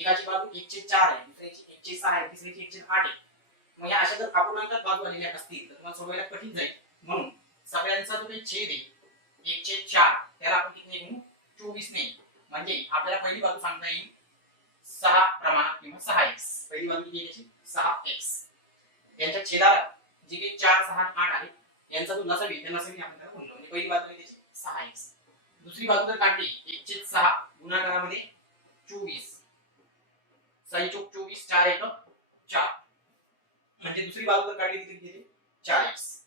एकाची बाजू एकशे चार आहे दुसऱ्याची एकशे सहा आहे तिसऱ्याची एकशे आठ आहे. मग या अशा जर अपूर्णांकात बाजू आलेल्या असतील तर तुम्हाला सोडवायला कठीण जाईल. म्हणून सगळ्यांचा जो काही छेद आहे एकशे चार त्याला आपण किती घेऊ चोवीस ने म्हणजे आपल्याला पहिली बाजू सांगता येईल सहा प्रमाणात किंवा सहा एक्स पहिली बाजू किती आहे त्याची? सहा एक्स यांच्या छेदाला जे काही चार सहा आठ आहे यांचा जो नसावी त्या नसावी आपण त्याला म्हणलो म्हणजे पहिली बाजू त्याची? सहा एक्स दुसरी बाजू जर काढली एकशे सहा गुणाकारामध्ये चोवीस सहा चोक चोवीस चार एक चार. म्हणजे दुसरी बाजू जर काढली किती चार एक्स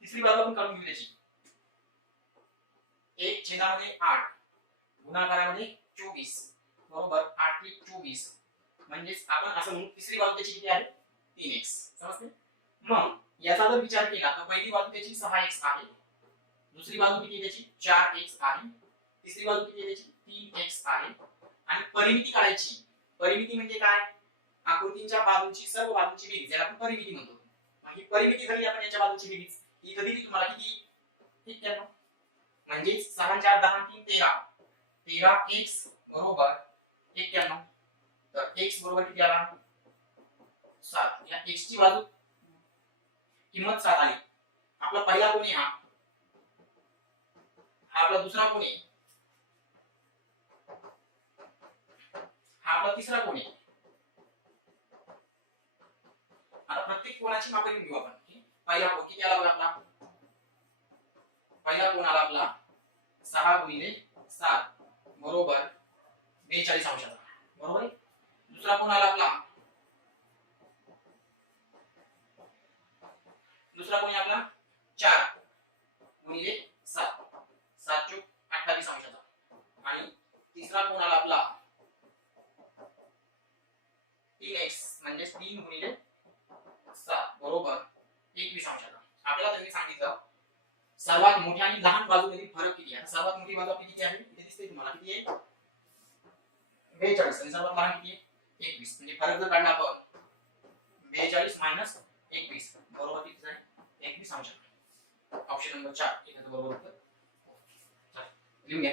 तिसरी बाजू आपण काढून घेऊ त्याची. एक छेदामध्ये आठ. गुणाकारामध्ये चोवीस. बरोबर? आठ ते चोवीस. म्हणजेच आपण असं म्हणून तिसरी बाजू त्याची किती आहे? तीन एक्स समजते? मग याचा जर विचार केला तर पहिली बाजू त्याची सहा एक्स आहे. दुसरी बाजू किती त्याची? चार एक्स आहे. तिसरी बाजू किती त्याची? तीन एक्स आहे. आणि परिमिती काढायची. परिमिती म्हणजे काय? आकृतींच्या बाजूंची सर्व बाजूंची बेरीज ज्याला आपण परिमिती म्हणतो. ही परिमिती झाली आपण याच्या बाजूची बेरीज ही कधी दिली तुम्हाला किती? एक्क्याण्णव. म्हणजे सहा चार दहा तीन तेरा. तेरा एक्स बरोबर एक्क्याण्णव. तर एक्स बरोबर किती आला? सात. या एक्स ची बाजू किंमत सात आली आपला पहिला कोणी हा. हा आपला दुसरा कोणी हा आपला तिसरा कोणी प्रत्येक कोणाची माप घेऊ आपण? पहिला कोण? किती आला बघा आपला? पहिला कोण आला आपला? सहा गुणिले सात. बरोबर? बेचाळीस अंशाचा. बरोबर? दुसरा कोण आला आपला? दुसरा कोणी आपला? चार गुणिले सात. सात चूक अठ्ठावीस अंशाचा. आणि तिसरा कोण आला आपला? तीन एक्स म्हणजे तीन गुणिले बरोबर? एकवीस अंशाला आपल्याला त्यांनी सांगितलं सर्वात मोठ्या आणि लहान बाजूमधील फरक किती आहे सर्वात मोठी बाजू आपली किती आहे? इथे दिसते तुम्हाला. किती आहे? बेचाळीस. आणि सर्वात लहान किती आहे? एकवीस. म्हणजे फरक जर काढला आपण बेचाळीस मायनस एकवीस. बरोबर किती आहे? एकवीस. अंश ऑप्शन नंबर चार. इथे बरोबर उत्तर. लिहून घ्या.